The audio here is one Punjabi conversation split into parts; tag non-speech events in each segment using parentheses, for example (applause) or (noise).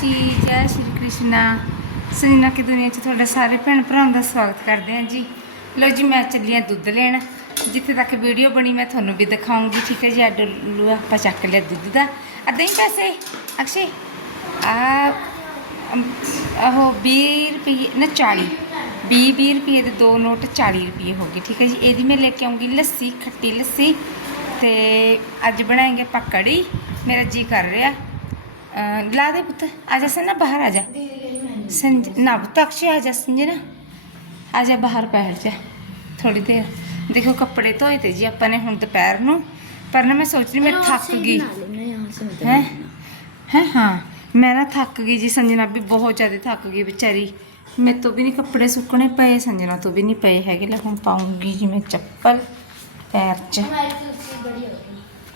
ਜੀ, ਜੈ ਸ਼੍ਰੀ ਕ੍ਰਿਸ਼ਨਾ। ਸੰਜਨਾ ਕੀ ਦੁਨੀਆ 'ਚ ਤੁਹਾਡਾ ਸਾਰੇ ਭੈਣ ਭਰਾਵਾਂ ਦਾ ਸਵਾਗਤ ਕਰਦੇ ਹਾਂ ਜੀ। ਲੋ ਜੀ, ਮੈਂ ਚੱਲੀ ਹਾਂ ਦੁੱਧ ਲੈਣ। ਜਿੱਥੇ ਤੱਕ ਵੀਡੀਓ ਬਣੀ, ਮੈਂ ਤੁਹਾਨੂੰ ਵੀ ਦਿਖਾਉਂਗੀ। ਠੀਕ ਹੈ ਜੀ ਅੱਡ ਲੂ ਆਪਾਂ ਚੱਕ ਲਿਆ ਦੁੱਧ ਦਾ। ਅੱਧੇ ਹੀ ਪੈਸੇ, ਅਕਸ਼ੇ। ਆ ਆਹੋ 20 ਰੁਪਏ ਨਾ 40 20 20 ਰੁਪਏ ਦੇ ਦੋ ਨੋਟ 40 ਰੁਪਏ ਹੋ ਗਏ। ਠੀਕ ਹੈ ਜੀ, ਇਹਦੀ ਮੈਂ ਲੈ ਕੇ ਆਉਂਗੀ ਲੱਸੀ, ਖੱਟੀ ਲੱਸੀ। ਤੇ ਅੱਜ ਬਣਾਏਂਗੇ ਪਕੜੀ ਮੇਰਾ ਜੀ ਕਰ ਰਿਹਾ। ਲਾ ਦੇ ਪੁੱਤ ਆ ਜਾ ਸਨਾ ਬਾਹਰ ਆ ਜਾ ਸੰਜ ਨਾ ਪੁੱਤ ਅਕਸ਼ੇ ਆ ਜਾ ਸੰਜਨਾ ਆ ਜਾ ਬਾਹਰ ਬੈਠ ਜਾ ਥੋੜੀ ਦੇਰ ਦੇਖੋ ਕੱਪੜੇ ਧੋਏ ਤੇ ਜੀ ਆਪਾਂ ਨੇ ਹੁਣ ਦੁਪਹਿਰ ਨੂੰ ਪਰ ਨਾ ਮੈਂ ਸੋਚ ਰਹੀ ਮੈਂ ਥੱਕ ਗਈ ਹੈ ਹੈ ਹਾਂ ਮੈਂ ਨਾ ਥੱਕ ਗਈ ਜੀ ਸੰਜਨਾ ਵੀ ਬਹੁਤ ਜ਼ਿਆਦਾ ਥੱਕ ਗਈ ਵਿਚਾਰੀ ਮੇਰੇ ਤੋਂ ਵੀ ਨਹੀਂ ਕੱਪੜੇ ਸੁੱਕਣੇ ਪਏ ਸੰਜਨਾ ਤੋਂ ਵੀ ਨਹੀਂ ਪਏ ਹੈਗੇ ਲੈ ਹੁਣ ਪਾਉਂਗੀ ਜੀ ਮੈਂ ਚੱਪਲ ਪੈਰ 'ਚ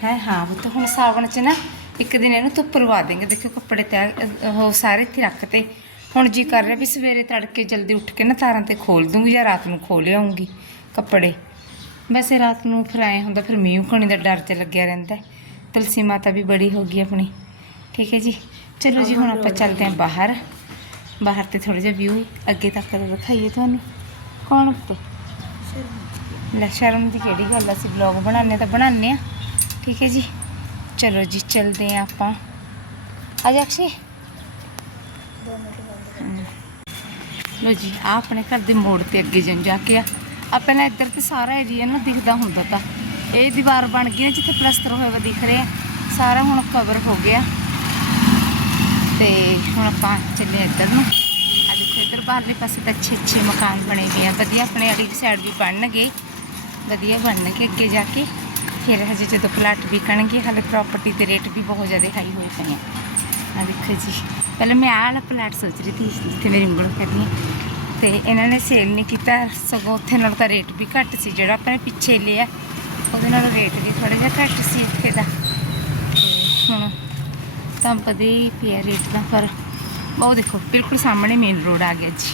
ਹੈ ਹਾਂ ਉਹ ਤਾਂ ਹੁਣ ਸਾਵਣ 'ਚ ਨਾ ਇੱਕ ਦਿਨ ਇਹਨੂੰ ਧੁੱਪ ਰਵਾ ਦੇਂਗੇ। ਦੇਖਿਓ ਕੱਪੜੇ ਤੈ ਉਹ ਸਾਰੇ ਇੱਥੇ ਰੱਖਤੇ ਹੁਣ ਜੀ ਕਰ ਰਿਹਾ ਵੀ ਸਵੇਰੇ ਤੜਕੇ ਜਲਦੀ ਉੱਠ ਕੇ ਨਾ ਤਾਰਾਂ ਤੇ ਖੋਲ ਦੂੰਗੀ ਜਾਂ ਰਾਤ ਨੂੰ ਖੋਲ ਆਉਂਗੀ ਕੱਪੜੇ। ਵੈਸੇ ਰਾਤ ਨੂੰ ਫਿਰ ਆਏ ਹੁੰਦਾ ਫਿਰ ਮੀਂਹ ਕਣੀ ਦਾ ਡਰ ਤੇ ਲੱਗਿਆ ਰਹਿੰਦਾ ਤੁਲਸੀ ਮਾਤਾ ਵੀ ਬੜੀ ਹੋ ਗਈ ਆਪਣੀ। ਠੀਕ ਹੈ ਜੀ? ਚਲੋ ਜੀ ਹੁਣ ਆਪਾਂ ਚੱਲਦੇ ਹਾਂ ਬਾਹਰ। ਬਾਹਰ ਤੇ ਥੋੜਾ ਜਿਹਾ ਵਿਊ ਅੱਗੇ ਤੱਕ ਦਾ ਦਿਖਾਈਏ ਤੁਹਾਨੂੰ। ਕੌਣ ਉੱਤੇ? ਲੈ ਸ਼ਰਮ ਦੀ ਕਿਹੜੀ ਗੱਲ ਆ, ਅਸੀਂ ਵਲੌਗ ਬਣਾਉਂਦੇ ਤਾਂ ਬਣਾਉਂਦੇ ਆ ਠੀਕ ਹੈ ਜੀ? ਚਲੋ ਜੀ, ਚਲਦੇ ਆ ਆਪਾਂ। ਆ ਜਾ ਅਕਸ਼ੇ। ਹਮ। ਲੋ ਜੀ ਆ ਆਪਣੇ ਘਰ ਦੇ ਮੋੜ ਤੇ ਅੱਗੇ ਜਨ ਜਾ ਕੇ ਆ। ਆ ਪਹਿਲਾਂ ਇੱਧਰ ਤੇ ਸਾਰਾ ਏਰੀਆ ਨਾ ਦਿਖਦਾ ਹੁੰਦਾ ਤਾਂ। ਇਹ ਦੀਵਾਰ ਬਣ ਗਈ ਜਿੱਥੇ ਪਲਸਤਰ ਹੋਇਆ ਵਾ ਦਿਖ ਰਿਹਾ ਸਾਰਾ ਹੁਣ ਕਵਰ ਹੋ ਗਿਆ। ਤੇ ਹੁਣ ਆਪਾਂ ਚੱਲੇ ਇੱਧਰ ਨੂੰ। ਆ ਦੇਖੋ, ਇੱਧਰ ਬਾਹਰਲੇ ਪਾਸੇ ਤਾਂ ਅੱਛੇ ਅੱਛੇ ਮਕਾਨ ਬਣੇ ਹੋਏ ਆ। ਵਧੀਆ ਆਪਣੇ ਵਾਲੀ ਸਾਈਡ ਵੀ ਬਣਨਗੇ। ਵਧੀਆ ਬਣਨਗੇ ਅੱਗੇ ਜਾ ਕੇ। ਫਿਰ ਹਜੇ ਜਦੋਂ ਪਲਾਟ ਵਿਕਣਗੇ, ਹਾਲੇ ਪ੍ਰਾਪਰਟੀ ਦੇ ਰੇਟ ਵੀ ਬਹੁਤ ਜ਼ਿਆਦਾ ਹਾਈ ਹੋਏ ਪਏ ਆ। ਆ ਦੇਖੋ ਜੀ। ਪਹਿਲਾਂ ਮੈਂ ਆਹ ਵਾਲਾ ਫਲੈਟ ਸੋਚ ਰਹੀ ਸੀ, ਜਿੱਥੇ ਮੇਰੀ ਉਂਗਲ ਕਰਨੀ ਹੈ ਤੇ ਇਹਨਾਂ ਨੇ ਸੇਲ ਨਹੀਂ ਕੀਤਾ, ਸਗੋਂ ਉੱਥੇ ਨਾਲ ਤਾਂ ਰੇਟ ਵੀ ਘੱਟ ਸੀ, ਜਿਹੜਾ ਆਪਾਂ ਨੇ ਪਿੱਛੇ ਲਿਆ, ਉਹਦੇ ਨਾਲ ਰੇਟ ਵੀ ਥੋੜਾ ਜਿਹਾ ਘੱਟ ਸੀ ਇੱਥੇ ਦਾ। ਤੇ ਹੁਣ ਤਾਂ ਪਤਾ ਹੀ ਪਿਆ ਰੇਟ ਦਾ ਪਰ ਉਹ ਦੇਖੋ, ਬਿਲਕੁਲ ਸਾਹਮਣੇ ਮੇਨ ਰੋਡ ਆ ਗਿਆ ਜੀ।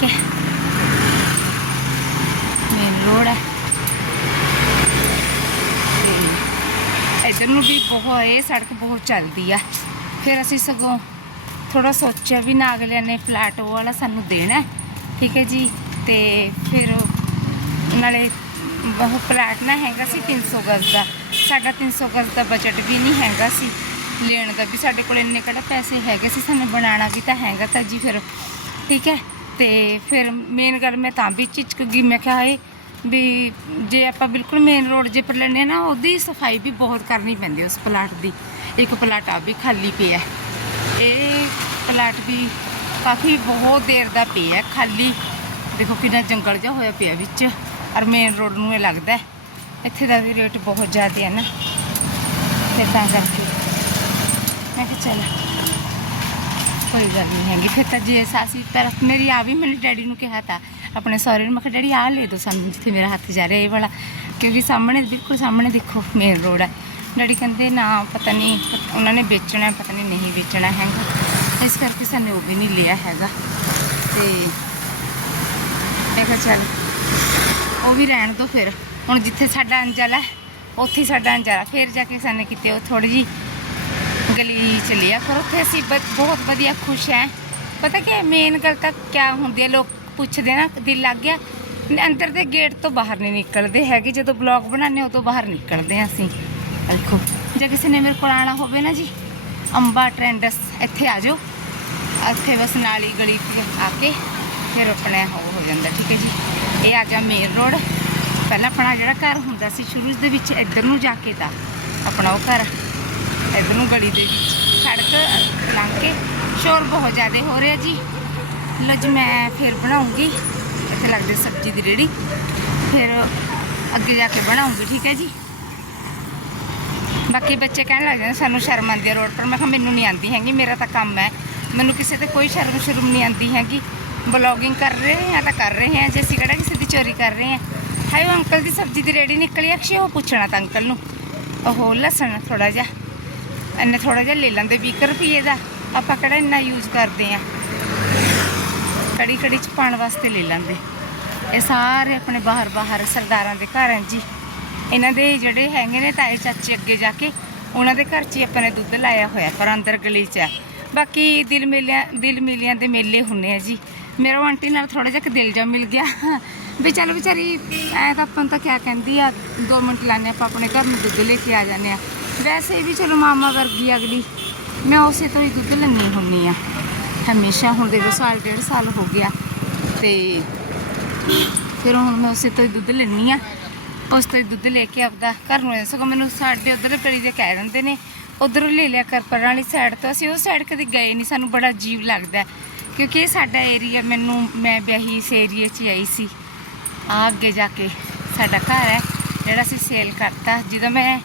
ਠੀਕ ਹੈ। ਮੇਨ ਰੋਡ ਹੈ ਇੱਧਰ ਨੂੰ ਵੀ ਬਹੁਤ, ਇਹ ਸੜਕ ਬਹੁਤ ਚੱਲਦੀ ਆ। ਫਿਰ ਅਸੀਂ ਸਗੋਂ ਥੋੜਾ ਸੋਚਿਆ ਵੀ ਨਾ ਅਗਲਿਆਂ ਨੇ ਫਲੈਟ ਉਹ ਵਾਲਾ ਸਾਨੂੰ ਦੇਣਾ। ਠੀਕ ਹੈ ਜੀ? ਤੇ ਫਿਰ ਨਾਲੇ ਉਹ ਫਲੈਟ ਨਾ ਹੈਗਾ ਸੀ 300 ਗਜ਼ ਦਾ। ਸਾਡਾ 300 ਗਜ਼ ਦਾ ਬਜਟ ਵੀ ਨਹੀਂ ਹੈਗਾ ਸੀ। ਲੈਣ ਦਾ ਵੀ ਸਾਡੇ ਕੋਲ ਇੰਨੇ ਕਿਹੜਾ ਪੈਸੇ ਹੈਗੇ ਸੀ, ਸਾਨੂੰ ਬਣਾਉਣਾ ਵੀ ਤਾਂ ਹੈਗਾ ਤਾਂ ਜੀ ਫਿਰ। ਠੀਕ ਹੈ? ਤੇ ਫਿਰ ਮੇਨ ਗੱਲ ਮੈਂ ਤਾਂ ਵੀ ਝਿਜਕ ਗਈ। ਮੈਂ ਕਿਹਾ ਇਹ ਵੀ ਜੇ ਆਪਾਂ ਬਿਲਕੁਲ ਮੇਨ ਰੋਡ ਜੇ ਪਰ ਲੈਣੇ ਨਾ, ਉਹਦੀ ਸਫ਼ਾਈ ਵੀ ਬਹੁਤ ਕਰਨੀ ਪੈਂਦੀ ਉਸ ਪਲਾਟ ਦੀ। ਇੱਕ ਪਲਾਟ ਆ ਵੀ ਖਾਲੀ ਪਿਆ ਇਹ ਪਲਾਟ ਵੀ ਕਾਫੀ ਬਹੁਤ ਦੇਰ ਦਾ ਪਿਆ ਖਾਲੀ। ਦੇਖੋ ਕਿੰਨਾ ਜੰਗਲ ਜਿਹਾ ਹੋਇਆ ਪਿਆ ਵਿੱਚ, ਔਰ ਮੇਨ ਰੋਡ ਨੂੰ ਇਹ ਲੱਗਦਾ ਇੱਥੇ ਦਾ ਵੀ ਰੇਟ ਬਹੁਤ ਜ਼ਿਆਦਾ ਹੈ ਨਾ। ਤੇ ਤਾਂ ਕਰਕੇ ਮੈਂ ਕਿਹਾ ਚੱਲ, ਕੋਈ ਗੱਲ ਨਹੀਂ ਹੈਗੀ। ਫਿਰ ਤਾਂ ਜੇ ਸਾਸੀ ਪਰ ਮੇਰੀ ਆ ਵੀ ਮੇਰੇ ਡੈਡੀ ਨੂੰ ਕਿਹਾ ਤਾਂ। ਆਪਣੇ ਸਹੁਰੇ ਨੂੰ। ਮੈਂ ਕਿਹਾ, ਡੈਡੀ, ਆਹ ਲੈ ਦੋ ਸਾਨੂੰ ਜਿੱਥੇ ਮੇਰਾ ਹੱਥ ਜਾ ਰਿਹਾ, ਇਹ ਵਾਲਾ। ਕਿਉਂਕਿ ਸਾਹਮਣੇ, ਬਿਲਕੁਲ ਸਾਹਮਣੇ ਦੇਖੋ ਮੇਨ ਰੋਡ ਹੈ ਡੈਡੀ ਕਹਿੰਦੇ, ਨਾ, ਪਤਾ ਨਹੀਂ, ਉਹਨਾਂ ਨੇ ਵੇਚਣਾ, ਪਤਾ ਨਹੀਂ ਨਹੀਂ ਵੇਚਣਾ ਹੈਗਾ। ਇਸ ਕਰਕੇ ਸਾਨੂੰ ਉਹ ਵੀ ਨਹੀਂ ਲਿਆ ਹੈਗਾ। ਤੇ ਮੈਂ ਚੱਲ, ਉਹ ਵੀ ਰਹਿਣ ਦੋ ਫਿਰ। ਹੁਣ ਜਿੱਥੇ ਸਾਡਾ ਅੰਜਲ ਹੈ ਉੱਥੇ ਸਾਡਾ ਅੰਜਲ ਫਿਰ ਜਾ ਕੇ ਸਾਨੂੰ ਕਿਤੇ ਉਹ ਥੋੜੀ ਜੀ ਗਲੀ ਚ ਲਿਆ ਪਰ ਉੱਥੇ ਅਸੀਂ ਬ- ਬਹੁਤ ਵਧੀਆ ਖੁਸ਼ ਹੈ ਪਤਾ ਕਿ ਮੇਨ ਗੱਲ ਤਾਂ ਕਿਆ ਹੁੰਦੀ ਹੈ, ਲੋਕ ਪੁੱਛਦੇ ਨਾ, ਦਿਲ ਲੱਗ ਗਿਆ। ਅੰਦਰ ਦੇ ਗੇਟ ਤੋਂ ਬਾਹਰ ਨਹੀਂ ਨਿਕਲਦੇ ਹੈਗੇ। ਜਦੋਂ ਬਲੌਗ ਬਣਾਉਂਦੇ ਉਦੋਂ ਬਾਹਰ ਨਿਕਲਦੇ ਹਾਂ ਅਸੀਂ। ਆਹ ਦੇਖੋ, ਜੇ ਕਿਸੇ ਨੇ ਮੇਰੇ ਕੋਲ ਆਣਾ ਹੋਵੇ ਨਾ ਜੀ, ਅੰਬਾ ਟ੍ਰੈਂਡਸ ਇੱਥੇ ਆ ਜਾਓ। ਇੱਥੇ ਬਸ ਨਾਲੀ ਗਲੀ ਤੇ ਆ ਕੇ ਫਿਰ ਆਪਣਾ ਉਹ ਹੋ ਜਾਂਦਾ, ਠੀਕ ਹੈ ਜੀ। ਇਹ ਆ ਗਿਆ ਮੇਨ ਰੋਡ ਪਹਿਲਾਂ ਆਪਣਾ ਜਿਹੜਾ ਘਰ ਹੁੰਦਾ ਸੀ, ਸ਼ੁਰੂ ਦੇ ਵਿੱਚ ਇੱਧਰ ਨੂੰ ਜਾ ਕੇ ਤਾਂ ਆਪਣਾ ਉਹ ਘਰ ਇੱਧਰ ਨੂੰ ਗਲੀ ਦੇ ਵਿੱਚ ਸੜਕ ਲੰਘ ਕੇ ਸ਼ੋਰ ਬਹੁਤ ਜ਼ਿਆਦਾ ਹੋ ਰਿਹਾ ਜੀ। ਲੋ ਜੀ, ਮੈਂ ਫਿਰ ਬਣਾਉਂਗੀ। ਇੱਥੇ ਲੱਗਦੀ ਸਬਜ਼ੀ ਦੀ ਰੇੜੀ। ਫਿਰ ਅੱਗੇ ਜਾ ਕੇ ਬਣਾਉਂਗੀ, ਠੀਕ ਹੈ ਜੀ? ਬਾਕੀ ਬੱਚੇ ਕਹਿਣ ਲੱਗ ਜਾਂਦੇ, ਸਾਨੂੰ ਸ਼ਰਮ ਆਉਂਦੀ ਹੈ ਰੋਡ ਪਰ। ਮੈਂ ਕਿਹਾ, ਮੈਨੂੰ ਨਹੀਂ ਆਉਂਦੀ ਹੈਗੀ, ਮੇਰਾ ਤਾਂ ਕੰਮ ਹੈ। ਮੈਨੂੰ ਕਿਸੇ ਤੇ ਕੋਈ ਸ਼ਰਮ ਸ਼ਰਮ ਨਹੀਂ ਆਉਂਦੀ ਹੈਗੀ। ਬਲੌਗਿੰਗ ਕਰ ਰਹੇ ਹਾਂ ਤਾਂ ਕਰ ਰਹੇ ਹਾਂ, ਜੇ ਅਸੀਂ ਕਿਹੜਾ ਕਿਸੇ ਦੀ ਚੋਰੀ ਕਰ ਰਹੇ ਹਾਂ। ਹਾਏ ਉਹ ਅੰਕਲ ਦੀ ਸਬਜ਼ੀ ਦੀ ਰੇੜੀ ਨਿਕਲੀ ਅਕਸ਼ੇ ਉਹ ਪੁੱਛਣਾ ਤਾਂ ਅੰਕਲ ਨੂੰ। ਉਹ ਲਸਣ ਥੋੜਾ ਜਿਹਾ। ਇੰਨਾ ਥੋੜਾ ਜਿਹਾ ਲੈ ਲੈਂਦੇ 20 ਰੁਪਏ ਦਾ। ਆਪਾਂ ਕਿਹੜਾ ਇੰਨਾ ਯੂਜ਼ ਕਰਦੇ ਆ ਕੜੀ ਕੜੀ ਚ ਪਾਣ ਵਾਸਤੇ ਲੈ ਲੈਂਦੇ। ਇਹ ਸਾਰੇ ਆਪਣੇ ਬਾਹਰ ਬਾਹਰ ਸਰਦਾਰਾਂ ਦੇ ਘਰ ਹੈ ਜੀ। ਇਹਨਾਂ ਦੇ ਜਿਹੜੇ ਹੈਗੇ ਨੇ ਤਾਏ ਚਾਚੇ ਅੱਗੇ ਜਾ ਕੇ, ਉਹਨਾਂ ਦੇ ਘਰ 'ਚ ਹੀ ਆਪਾਂ ਨੇ ਦੁੱਧ ਲਾਇਆ ਹੋਇਆ ਪਰ ਅੰਦਰ ਗਲੀ 'ਚ ਹੈ ਬਾਕੀ ਦਿਲ ਮੇਲਿਆਂ, ਦਿਲ ਮਿਲਿਆਂ ਦੇ ਮੇਲੇ ਹੁੰਨੇ ਆ ਜੀ। ਮੇਰਾ ਆਂਟੀ ਨਾਲ ਥੋੜਾ ਜਿਹਾ ਦਿਲ ਜਾ ਮਿਲ ਗਿਆ। ਵੀ ਚੱਲ ਵਿਚਾਰੀ, ਐ ਤਾਂ ਆਪਾਂ ਨੂੰ ਤਾਂ ਕਿਆ ਕਹਿੰਦੀ ਆ 2 ਮਿੰਟ ਲਾਣੇ ਆਪਾਂ ਆਪਣੇ ਘਰ ਨੂੰ ਦੁੱਧ ਲੈ ਕੇ ਆ ਜਾਂਦੇ ਆ ਵੈਸੇ ਵੀ ਚਲੋ ਮਾਮਾ ਵਰਗੀ ਅਗਲੀ, ਮੈਂ ਉਸੇ ਤੋਂ ਹੀ ਦੁੱਧ ਲੈਣੀ ਹੁੰਨੀ ਆ ਹਮੇਸ਼ਾ ਹੁਣ ਦੇਖੋ ਸਾਲ, ਡੇਢ ਸਾਲ ਹੋ ਗਿਆ ਤੇ ਫਿਰ ਹੁਣ ਮੈਂ ਉਸੇ ਤੋਂ ਹੀ ਦੁੱਧ ਲੈਣੀ ਆ ਉਸ ਤੋਂ ਹੀ ਦੁੱਧ ਲੈ ਕੇ ਆਪਦਾ ਘਰ ਨੂੰ ਸਗੋਂ ਮੈਨੂੰ ਸਾਡੇ ਉਧਰ ਪੜੀ ਦੇ ਕਹਿ ਦਿੰਦੇ ਨੇ, ਉਧਰੋਂ ਲੈ ਲਿਆ ਕਰ, ਪਰਾਂ ਵਾਲੀ ਸਾਈਡ ਤੋਂ। ਅਸੀਂ ਉਹ ਸਾਈਡ ਕਦੇ ਗਏ ਨਹੀਂ। ਸਾਨੂੰ ਬੜਾ ਅਜੀਬ ਲੱਗਦਾ ਕਿਉਂਕਿ ਇਹ ਸਾਡਾ ਏਰੀਆ ਮੈਨੂੰ, ਮੈਂ ਵਿਆਹੀ ਇਸ ਏਰੀਏ 'ਚ ਆਈ ਸੀ। ਆ ਅੱਗੇ ਜਾ ਕੇ ਸਾਡਾ ਘਰ ਹੈ, ਜਿਹੜਾ ਅਸੀਂ ਸੇਲ ਕਰਤਾ। ਜਦੋਂ ਮੈਂ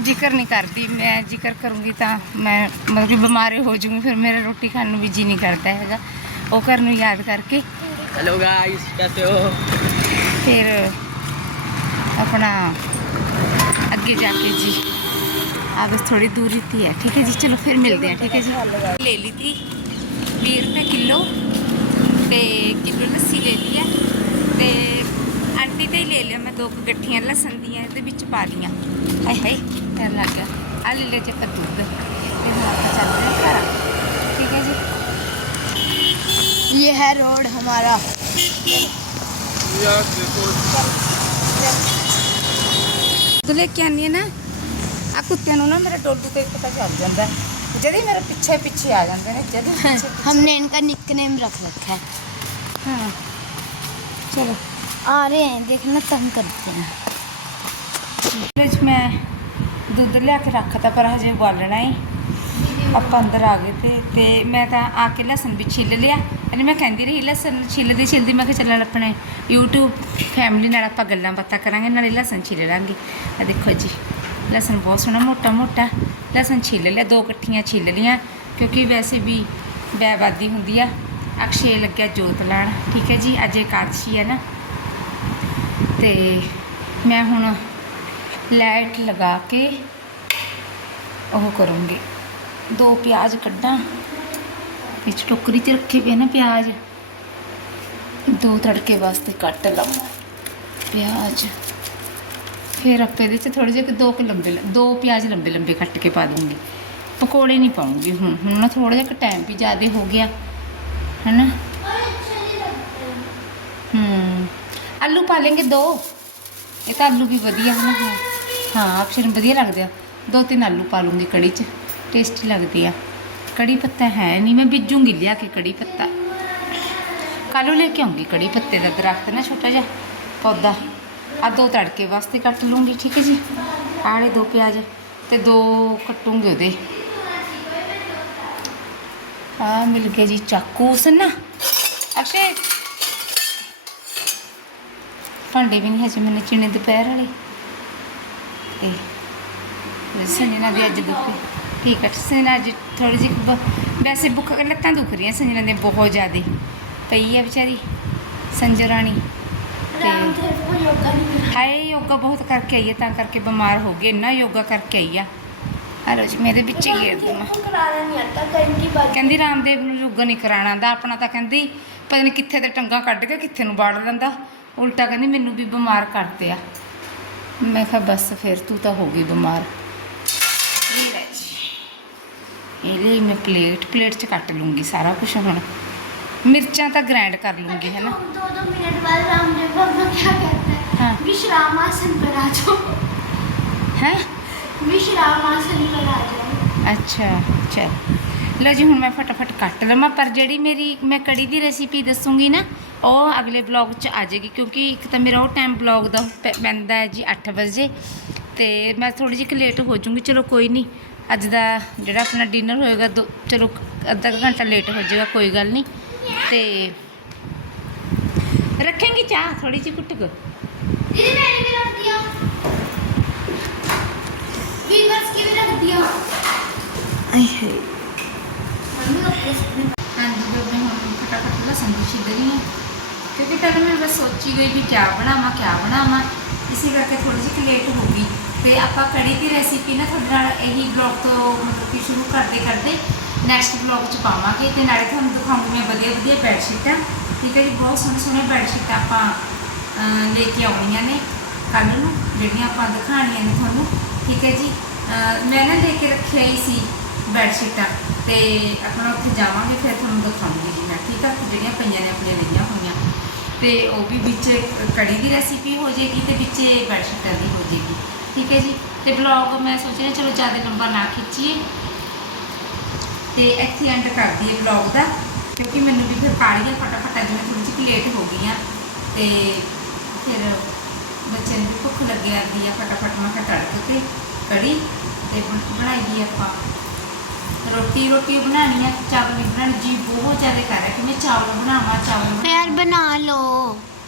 ਜ਼ਿਕਰ ਨਹੀਂ ਕਰਦੀ ਮੈਂ ਜ਼ਿਕਰ ਕਰੂੰਗੀ ਤਾਂ ਮੈਂ ਮਤਲਬ ਕਿ ਬਿਮਾਰ ਹੋ ਜਾਊਂਗੀ ਫਿਰ ਮੇਰੇ ਰੋਟੀ ਖਾਣ ਨੂੰ ਵੀ ਜੀ ਨਹੀਂ ਕਰਦਾ ਹੈਗਾ। ਉਹ ਘਰ ਨੂੰ ਯਾਦ ਕਰਕੇ। ਹੈਲੋ ਗਾਇਸ ਕੈਸੇ ਹੋ? ਫਿਰ ਆਪਣਾ ਅੱਗੇ ਜਾ ਕੇ ਜੀ ਆ ਬਸ ਥੋੜੀ ਦੂਰੀ ਤੇ ਹੈ ਠੀਕ ਹੈ ਜੀ? ਚਲੋ ਫਿਰ ਮਿਲਦੇ ਹਾਂ ਠੀਕ ਹੈ ਜੀ? ਲੈ ਲਈ ਤੀ 20 ਰੁਪਏ ਕਿਲੋ ਤੇ ਕਿਲੋ ਲੱਸੀ ਲੈ ਲਈ ਹੈ ਤੇ ਆਂਟੀ ਤੇ ਹੀ ਲੈ ਲਿਆ ਮੈਂ ਦੋ ਕੁ ਗੱਠੀਆਂ ਲਸਣ ਦੀਆਂ ਇਹਦੇ ਵਿੱਚ ਪਾ ਲੀਆਂ ਹਾਏ ਹਾਏ ਟਾਈਮ ਲੱਗ ਗਿਆ ਆ ਲੈ ਲਿਆ ਜੇ ਆਪਾਂ ਦੁੱਧ ਤੇ ਹੁਣ ਆਪਾਂ ਚੱਲਦੇ ਹਾਂ ਘਰ ਠੀਕ ਹੈ ਜੀ ये है रोड हमारा ਦੁੱਧ ਲੈ ਕੇ ਆਨੀ ਹੈ ਨਾ ਆ ਕੁੱਤਿਆਂ ਨੂੰ ਨਾ ਮੇਰੇ ਡੋਲੂ ਤੇ ਪਤਾ ਚੱਲ ਜਾਂਦਾ ਹੈ। ਜਦ ਹੀ ਮੇਰੇ ਪਿੱਛੇ ਪਿੱਛੇ ਆ ਜਾਂਦੇ ਨੇ ਜਦ ਹੀ ਪਿੱਛੇ हमने इनका निकनेम रख रखा है ਹਾਂ ਚਲੋ आ रहे हैं देखना तंग करते हैं ਇਹਦੇ 'ਚ ਮੈਂ ਦੁੱਧ ਲਿਆ ਕੇ ਰੱਖਤਾ ਪਰ ਹਜੇ ਉਬਾਲਣਾ ਹੀ ਆਪਾਂ ਅੰਦਰ ਆ ਗਏ ਤੇ ਤੇ ਮੈਂ ਤਾਂ ਆ ਕੇ ਲਸਣ ਵੀ ਛਿੱਲ ਲਿਆ ਅਨੇ ਮੈਂ ਕਹਿੰਦੀ ਰਹੀ ਲਸਣ ਛਿੱਲਦੀ ਛਿੱਲਦੀ ਮੈਂ ਕਿਹਾ ਚੱਲ ਆਪਣੇ YouTube ਫੈਮਿਲੀ ਨਾਲ ਆਪਾਂ ਗੱਲਾਂ ਬਾਤਾਂ ਕਰਾਂਗੇ ਨਾਲੇ ਲਸਣ ਛਿੱਲ ਲਾਂਗੇ ਆ ਦੇਖੋ ਜੀ ਲਸਣ ਬਹੁਤ ਸੋਹਣਾ ਮੋਟਾ ਮੋਟਾ ਲਸਣ ਛਿੱਲ ਲਿਆ ਦੋ ਇਕੱਠੀਆਂ ਛਿੱਲ ਲੀਆਂ ਕਿਉਂਕਿ ਵੈਸੇ ਵੀ ਬੈਬਾਦੀ ਹੁੰਦੀ ਆ ਅਕਸ਼ੇ ਲੱਗਿਆ ਜੋਤ ਲਾਣ ਠੀਕ ਹੈ ਜੀ ਅੱਜ ਇਕਾਦਸ਼ੀ ਹੈ ਨਾ ਤੇ ਮੈਂ ਹੁਣ ਲਾਈਟ ਲਗਾ ਕੇ ਉਹ ਕਰੂੰਗੀ। ਦੋ ਪਿਆਜ਼ ਕੱਢਾਂ। ਵਿੱਚ ਟੋਕਰੀ 'ਚ ਰੱਖੇ ਪਏ ਨਾ ਪਿਆਜ਼। ਦੋ ਤੜਕੇ ਵਾਸਤੇ ਕੱਟ ਲਵਾਂ ਪਿਆਜ਼। ਫਿਰ ਆਪੇ ਇਹਦੇ 'ਚ ਥੋੜੇ ਜਿਹੇ ਦੋ ਕੁ ਲੰਬੇ ਦੋ ਪਿਆਜ਼ ਲੰਬੇ ਲੰਬੇ ਕੱਟ ਕੇ ਪਾ ਦੂੰਗੀ। ਪਕੌੜੇ ਨਹੀਂ ਪਾਉਂਗੀ ਹੁਣ ਹੁਣ ਨਾ ਥੋੜਾ ਜਿਹਾ ਟਾਈਮ ਵੀ ਜ਼ਿਆਦਾ ਹੋ ਗਿਆ। ਹੈਨਾ ਹੂੰ ਆਲੂ ਪਾ ਲੈਂਗੇ ਦੋ। ਇਹ ਤਾਂ ਆਲੂ ਵੀ ਵਧੀਆ ਹਨ ਹਾਂ ਹਾਂ, ਅਕਸ਼ਰ ਵਧੀਆ ਲੱਗਦੇ ਆ। ਦੋ ਤਿੰਨ ਆਲੂ ਪਾ ਲੂੰਗੀ ਕੜੀ 'ਚ। ਟੇਸਟੀ ਲੱਗਦੀ ਆ। ਕੜੀ ਪੱਤਾ ਹੈ ਨਹੀਂ ਮੈਂ ਬੀਜੂੰਗੀ ਲਿਆ ਕੇ ਕੜੀ ਪੱਤਾ। ਕੱਲ੍ਹ ਲੈ ਕੇ ਆਉਂਗੀ ਕੜੀ ਪੱਤੇ ਦਾ ਦਰਖਤ ਨਾ ਛੋਟਾ ਜਿਹਾ, ਪੌਦਾ। ਆ ਦੋ ਤੜਕੇ ਵਾਸਤੇ ਕੱਟ ਲੂੰਗੀ, ਠੀਕ ਹੈ ਜੀ? ਆਲੇ ਦੋ ਪਿਆਜ਼ ਤੇ ਦੋ ਕੱਟੂੰਗੀ ਉਹਦੇ। ਆ ਮਿਲ ਗਏ ਜੀ ਚਾਕੂ ਸਨਾ ਅਕਸ਼ੇ ਭਾਂਡੇ ਵੀ ਨਹੀਂ ਜੇ ਮੈਨੇ ਚਿਣੇ ਦੁਪਹਿਰ ਵਾਲੇ। ਤੇ ਸੰਜਨਾ ਦੇ ਅੱਜ ਦੁੱਖ ਠੀਕ ਹੈ ਸੰਜਨਾ ਅੱਜ ਥੋੜੀ ਜਿਹੀ ਵੈਸੇ ਬੁੱਕ ਲੱਤਾਂ ਦੁਖ ਰਹੀਆਂ ਸੰਜਨਾ ਦੇ ਬਹੁਤ ਜ਼ਿਆਦੇ। ਪਈ ਹੈ ਵਿਚਾਰੀ ਸੰਜਰ ਰਾਣੀ। ਹਾਏ ਯੋਗਾ ਬਹੁਤ ਕਰਕੇ ਆਈ ਹੈ ਤਾਂ ਕਰਕੇ ਬਿਮਾਰ ਹੋ ਗਈ ਇੰਨਾ ਯੋਗਾ ਕਰਕੇ ਆਈ ਆ। ਹਰੋ ਜੀ ਮੇਰੇ ਵਿੱਚ ਹੀ ਗੇਰ ਦਮਾ ਕਹਿੰਦੀ ਰਾਮਦੇਵ ਨੂੰ ਯੋਗਾ ਨਹੀਂ ਕਰਾਣਾ ਦਾ ਆਪਣਾ ਤਾਂ ਕਹਿੰਦੀ ਪਤਾ ਨਹੀਂ ਕਿੱਥੇ ਤੇ ਟੰਗਾ ਕੱਢ ਕੇ ਕਿੱਥੇ ਨੂੰ ਬਾੜ ਲੈਂਦਾ। ਉਲਟਾ ਕਹਿੰਦੀ ਮੈਨੂੰ ਵੀ ਬਿਮਾਰ ਕਰਦੇ ਆ ਮੈਂ ਕਿਹਾ ਬਸ ਫਿਰ ਤੂੰ ਤਾਂ ਹੋ ਗਈ ਬਿਮਾਰ ਇਹ ਲੈ ਜੀ। ਇਹ ਲਈ ਮੈਂ ਪਲੇਟ ਪਲੇਟ 'ਚ ਕੱਟ ਲੂੰਗੀ ਸਾਰਾ ਕੁਝ ਹੁਣ ਮਿਰਚਾਂ ਤਾਂ ਗ੍ਰਾਈਂਡ ਕਰ ਲੂੰਗੀ ਹੈ ਨਾ दो दो मिनट बाद रामदेव बाबा क्या कहता है हाँ। विश्रामासन पर आ जाओ ਹੈ विश्रामासन पर आ जाओ ਅੱਛਾ ਚਲ ਲਓ ਜੀ ਹੁਣ ਮੈਂ ਫਟਾਫਟ ਕੱਟ ਲਵਾਂ ਪਰ ਜਿਹੜੀ ਮੇਰੀ ਮੈਂ ਕੜੀ ਦੀ ਰੈਸਿਪੀ ਦੱਸੂਗੀ ਨਾ ਉਹ ਅਗਲੇ ਬਲੌਗ 'ਚ ਆ ਜਾਏਗੀ ਕਿਉਂਕਿ ਇੱਕ ਤਾਂ ਮੇਰਾ ਉਹ ਟਾਈਮ ਬਲੌਗ ਦਾ ਪੈਂਦਾ ਹੈ ਜੀ 8 ਵਜੇ ਤੇ ਮੈਂ ਥੋੜੀ ਜਿਹੀ ਲੇਟ ਹੋ ਜਾਊਂਗੀ ਚਲੋ ਕੋਈ ਨਹੀਂ ਅੱਜ ਦਾ ਜਿਹੜਾ ਆਪਣਾ ਡਿਨਰ ਹੋਏਗਾ ਚਲੋ ਅੱਧਾ ਘੰਟਾ ਲੇਟ ਹੋ ਜਾਏਗਾ ਕੋਈ ਗੱਲ ਨਹੀਂ ਤੇ ਰੱਖਾਂਗੀ ਚਾਹ ਥੋੜੀ ਜਿਹੀ ਕੁੱਟ ਕੋ। ਇਹਦੇ ਮੈਂ ਵੀ ਰੱਖ ਦਿਆ ਵੀਵਰਸ ਕਿਵੇਂ ਰੱਖ ਦਿਆ ਆਏ ਹਾਏ। ਮੰਮੀ ਨੂੰ ਹਾਂਜੀ ਬੇਬੇ ਹੁਣ ਫਟਾਫਟ ਲਸਣ ਦੀ ਛਿੱਦਰੀ ਹੈ ਕਿਉਂਕਿ ਕੱਲ ਮੈਂ ਬਸ ਸੋਚੀ ਗਈ ਵੀ ਕਿਆ ਬਣਾਵਾਂ ਕਿਆ ਬਣਾਵਾਂ, ਇਸੇ ਕਰਕੇ ਥੋੜੀ ਜਿਹੀ ਲੇਟ ਹੋ ਗਈ। ਤੇ ਆਪਾਂ ਕੜੀ ਦੀ ਰੈਸਿਪੀ ਨਾ ਤੁਹਾਡੇ ਨਾਲ ਇਹੀ ਬਲੌਗ ਤੋਂ ਮਤਲਬ ਕਿ ਸ਼ੁਰੂ ਕਰਦੇ ਕਰਦੇ ਨੈਕਸਟ ਬਲੌਗ 'ਚ ਪਾਵਾਂਗੇ ਤੇ ਨਾਲੇ ਤੁਹਾਨੂੰ ਦਿਖਾਉਂਗੀ ਮੈਂ ਵਧੀਆ ਵਧੀਆ ਬੈੱਡ ਸ਼ੀਟਾਂ ਠੀਕ ਹੈ ਜੀ, ਬਹੁਤ ਸੋਹਣੇ ਸੋਹਣੇ ਬੈੱਡ ਸ਼ੀਟਾਂ ਆਪਾਂ ਲੈ ਕੇ ਆਉਣੀਆਂ ਨੇ ਕੱਲ ਨੂੰ, ਜਿਹੜੀਆਂ ਆਪਾਂ ਦਿਖਾਣੀਆਂ ਨੇ ਤੁਹਾਨੂੰ। ਠੀਕ ਹੈ ਜੀ ਮੈਂ ਨਾ ਲੈ ਕੇ ਰੱਖਿਆ ਹੀ ਸੀ ਬੈੱਡ ਸ਼ੀਟਾਂ ਤੇ ਆਪਣਾ ਉੱਥੇ ਜਾਵਾਂਗੇ, ਫਿਰ ਤੁਹਾਨੂੰ ਦਿਖਾਉਂਗੀ ਜੀ ਮੈਂ। ਠੀਕ ਆ, ਜਿਹੜੀਆਂ ਪਈਆਂ ਨੇ, ਆਪਣੀਆਂ ਲਈਆਂ ਹੋਈਆਂ ਤੇ ਉਹ ਵੀ ਵਿੱਚ ਕੜੀ ਦੀ ਰੈਸਿਪੀ ਹੋ ਜਾਏਗੀ ਤੇ ਵਿੱਚ ਬੈੱਡ ਸ਼ੀਟਾਂ ਦੀ ਹੋ ਜਾਏਗੀ। ਠੀਕ ਹੈ ਜੀ? ਤੇ ਬਲੌਗ ਮੈਂ ਸੋਚਿਆ ਚਲੋ ਜ਼ਿਆਦਾ ਲੰਬਾ ਨਾ ਖਿੱਚੀਏ। ਤੇ ਇੱਥੇ ਐਂਡ ਕਰ ਦਈਏ ਬਲੌਗ ਦਾ, ਕਿਉਂਕਿ ਮੈਨੂੰ ਵੀ ਫਿਰ ਕਾਲੀਆਂ ਫਟਾਫਟ ਅੱਜ ਮੈਂ ਥੋੜੀ ਜਿਹੀ ਲੇਟ ਹੋ ਗਈ ਆ ਤੇ ਫਿਰ ਬੱਚੇ ਨੂੰ ਵੀ ਭੁੱਖ ਲੱਗ ਜਾਂਦੀ ਆ ਫਟਾਫਟ ਮੈਂ ਕਿਹਾ ਤੜਕ ਕੇ ਕੜੀ ਤੇ ਬਣ- ਬਣਾਈ ਆਪਾਂ। ਰੋਟੀ ਰੋਟੀ ਬਣਾਉਣੀ ਆ ਚਾਵਲ ਵੀ ਬਣਾਉਣੇ ਜੀ ਬਹੁਤ ਜ਼ਿਆਦਾ ਕਰ ਰਿਹਾ ਕਿ ਮੈਂ ਚਾਵਲ ਬਣਾਵਾਂ ਚਾਵਲ ਬਣਾ यार बना लो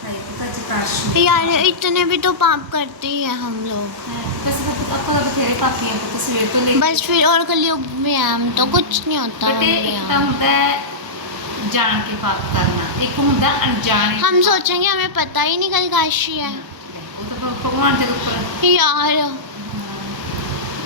ਹਾਏ ਪਤਾ ਜਕਾਸ਼ यार इतने भी तो पाप करते ही हैं हम लोग ਵੈਸੇ ਤਾਂ ਪਤਾ ਆਪਾਂ ਤਾਂ ਬਥੇਰੇ ਪਾਪੀ ਆ ਪੁੱਤ ਸਵੇਰ ਤੋਂ ਲੈ बस फिर और कलयुग में हम तो कुछ नहीं होता ਬੇਟੇ हमारे ਇੱਕ ਤਾਂ यहाँ। ਹੁੰਦਾ ਹੈ ਜਾਣ ਕੇ ਪਾਪ ਕਰਨਾ ਇੱਕ ਹੁੰਦਾ ਅਣਜਾਣ हम सोचेंगे हमें पता ही नहीं कल काशी है ਉਹ ਤਾਂ ਭ- ਭਗਵਾਨ ਦੇ ਉੱਪਰ यार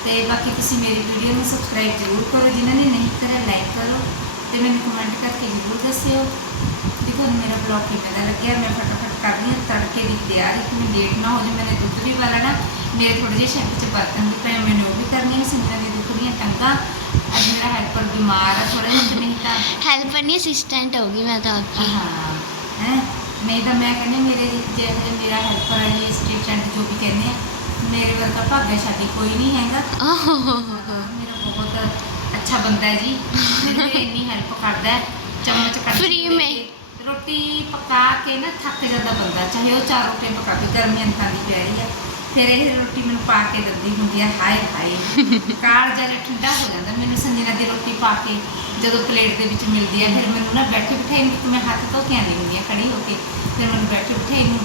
तो बाकी तुम मेरी वीडियो में सबसक्राइब ज़रूर करो जिन्होंने नहीं करे लाइक करो तो मैं कमेंट करके ज़रूर दस्यो देखो मेरा ब्लॉग की पता लग मैं फटाफट कर रही हूँ तड़के दी तैयार एक मैं लेट ना हो जाए मैंने दुध भी वालना मेरे थोड़े जे शब्द बर्तन भी पाए मैंने वो भी करनी है सिमरन ने दुख रही टंगा आज मेरा हेल्पर बीमार है थोड़े मिनट नहीं था हेल्पर नहीं असिस्टेंट होगी मैं तो हाँ है नहीं तो मैं कहने मेरे जैसे मेरा हेल्पर है असिस्टेंट जो ਭਾਗਿਆਸ਼ਾਲੀ ਕੋਈ ਨਹੀਂ ਹੈਗਾ। ਮੇਰਾ ਬਹੁਤ ਅੱਛਾ ਬੰਦਾ ਹੈ ਜੀ। ਮੇਰੀ ਇੰਨੀ ਹੈਲਪ ਕਰਦਾ ਹੈ। ਚਮਚ ਕੱਢ ਕੇ Free ਦੇ में। ਕੇ, ਰੋਟੀ ਪਕਾ ਕੇ ਨਾ ਥੱਕ ਜਾਂਦਾ ਬੰਦਾ ਚਾਹੇ ਉਹ ਚਾਰ ਰੋਟੀਆਂ ਪਕਾ ਕੇ ਗਰਮੀਆਂ ਤਾਂ ਦੀ ਪੈ ਰਹੀ ਹੈ। ਫਿਰ ਇਹ ਰੋਟੀ ਮੈਨੂੰ ਪਾ ਕੇ ਦਿੰਦੀ ਹੁੰਦੀ ਹੈ ਹਾਏ ਹਾਏ। (laughs) ਕਾਲ ਜਰੇ ਠੰਡਾ ਹੋ ਜਾਂਦਾ ਮੈਨੂੰ ਸੰਜਨਾ ਦੀ ਰੋਟੀ ਪਾ ਕੇ ਜਦੋਂ ਪਲੇਟ ਦੇ ਵਿੱਚ ਮਿਲਦੀ ਹੈ ਫਿਰ ਮੈਨੂੰ ਨਾ ਬੈਠੇ ਬਿਠਾਈ ਨੂੰ ਮੈਂ ਹੱਥ ਧੋ ਕੇ ਆਉਂਦੀ ਹੁੰਦੀ ਹਾਂ ਖੜੀ ਹੋ ਕੇ ਫਿਰ ਮੈਨੂੰ ਬੈਠੇ ਬਿਠਾਈ ਨੂੰ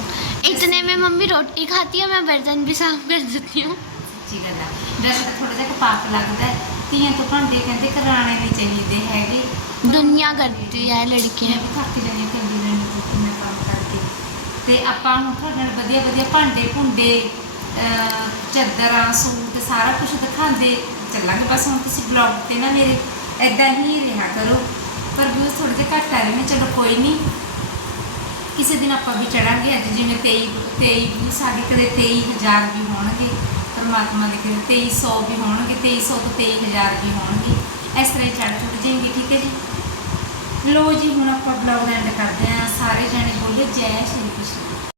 इतने में मम्मी रोटी खाती है मैं बर्तन भी साफ कर देती हूँ ਸੱਚੀ ਗੱਲ ਆ ਵੈਸੇ ਤਾਂ ਥੋੜਾ ਜਿਹਾ ਕੁ ਪਾਪ ਲੱਗਦਾ ਹੈ। ਧੀਆਂ ਤੋਂ ਭਾਂਡੇ ਕਹਿੰਦੇ ਕਰਾਣੇ ਨਹੀਂ ਚਾਹੀਦੇ ਹੈਗੇ दुनिया करती है ਮੈਂ लड़कियाँ ਵੀ ਥੱਕ ਜਾਂਦੀ ਹਾਂ ਕੱਲੀ ਰਹਿਣ ਤੋਂ ਮੈਂ ਕੰਮ ਕਰਕੇ ਤੇ ਆਪਾਂ ਹੁਣ ਤੁਹਾਡੇ ਨਾਲ ਵਧੀਆ ਵਧੀਆ ਭਾਂਡੇ ਭੁੰਡੇ ਅਹ ਚਾਦਰਾਂ ਸੂਟ ਸਾਰਾ ਕੁਝ ਦਿਖਾਉਂਦੇ ਚੱਲਾਂਗੇ ਬਸ ਹੁਣ ਤੁਸੀਂ ਬਲੌਗ ਤੇ ਨਾ ਮੇਰੇ ਐਦਾਂ ਹੀ ਰਿਹਾ ਕਰੋ। ਪਰ ਵੀ ਥੋੜੇ ਜਿਹਾ ਘੱਟ ਆ ਰਹੇ ਨੇ, ਚਲੋ ਕੋਈ ਨਹੀਂ ਕਿਸੇ ਦਿਨ ਆਪਾਂ ਵੀ ਚੜਾਂਗੇ, ਅੱਜ ਜਿਵੇਂ 23 23 ਵੀ ਸਾਡੇ ਕਦੇ 23000 ਵੀ ਹੋਣਗੇ, ਪਰਮਾਤਮਾ ਦੇ ਕਰੇ 2300 ਵੀ ਹੋਣਗੇ 2300 ਤੋਂ 23000 ਵੀ ਹੋਣਗੇ। ਇਸ ਤਰ੍ਹਾਂ ਹੀ ਚੜ ਚੁੱਕ ਜਾਏਂਗੇ, ਠੀਕ ਹੈ ਜੀ? ਲੋ ਜੀ, ਹੁਣ ਆਪਾਂ ਬਲੌਗ ਦਾ ਐਂਡ ਕਰਦੇ ਹਾਂ। ਸਾਰੇ ਜਣੇ ਬੋਲੇ, ਜੈ ਸ਼੍ਰੀ